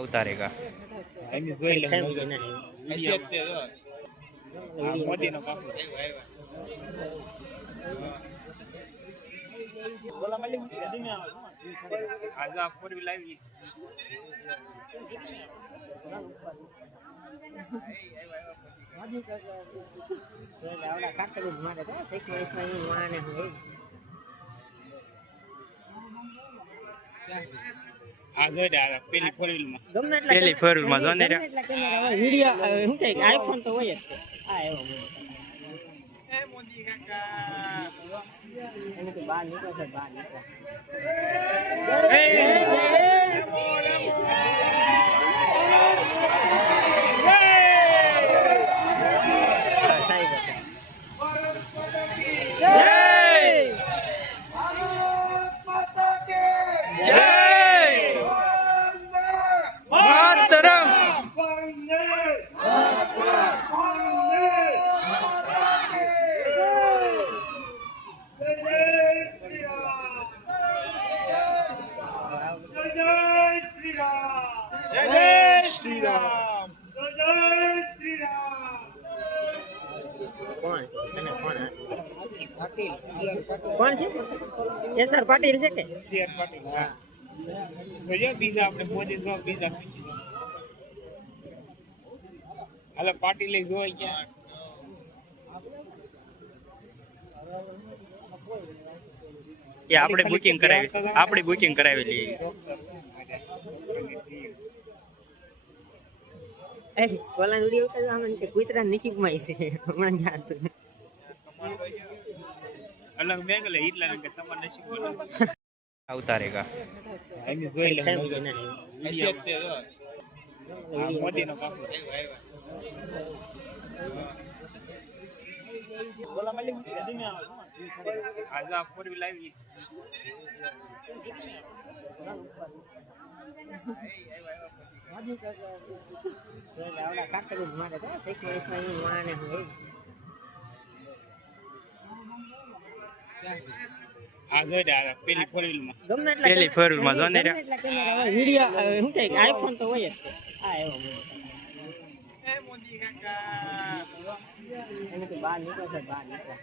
ઉતારેગા એમ જોઈ લે નજર હસીયત તે જો આ મોદી નો કાફલો બોલા મળી ગડી મે આજ આ ફોર વ્હીલ આવી મોદી કા આવડા કાટલું મારે તો શીખવાઈ માં વાને હોય આ જોઈ આ પેલી ફોર વ્હીલ માં ગમે એટલા પેલી ફોર વ્હીલ માં જોને રે વિડિયો હું કે આઈફોન તો હોય જ આ એવો એ મોદી કાકા એને તો બહાર નીકળો છે બહાર નીકળો કોણ છે એસઆર પાટીલ છે કે સીઆર પાટીલ હા જોજો બીજા આપણે મોદી જો બીજા સૂચી દો હાલે પાટીલ લઈ જોઈ ગયા એ આપણે બુકિંગ કરાવેલી એ કોલા વિડિયો ઉતારવા મને કે કુતરા નસીબમાં છે હમણાં જાત અલગ મેગલે એટલા કે તમાર નસીબમાં ઉતારેગા એમ જોઈ લે નજર હસીયત તે જો આ મોદી નો કાફલો બોલા મળી ગડી મે આજ આ ફોર વ્હીલ આવી મોદી કા આવડા કાટલું મારે તો શીખવાઈ માં વાને હોય આ જોઈ આ પેલી ફોર વ્હીલ માં ગમે એટલા પેલી ફોર વ્હીલ માં જોને રે વિડિયો હું કે આઈફોન તો હોય જ આ એવો એ મોદી કાકા એને તો બહાર નીકળો છે બહાર નીકળો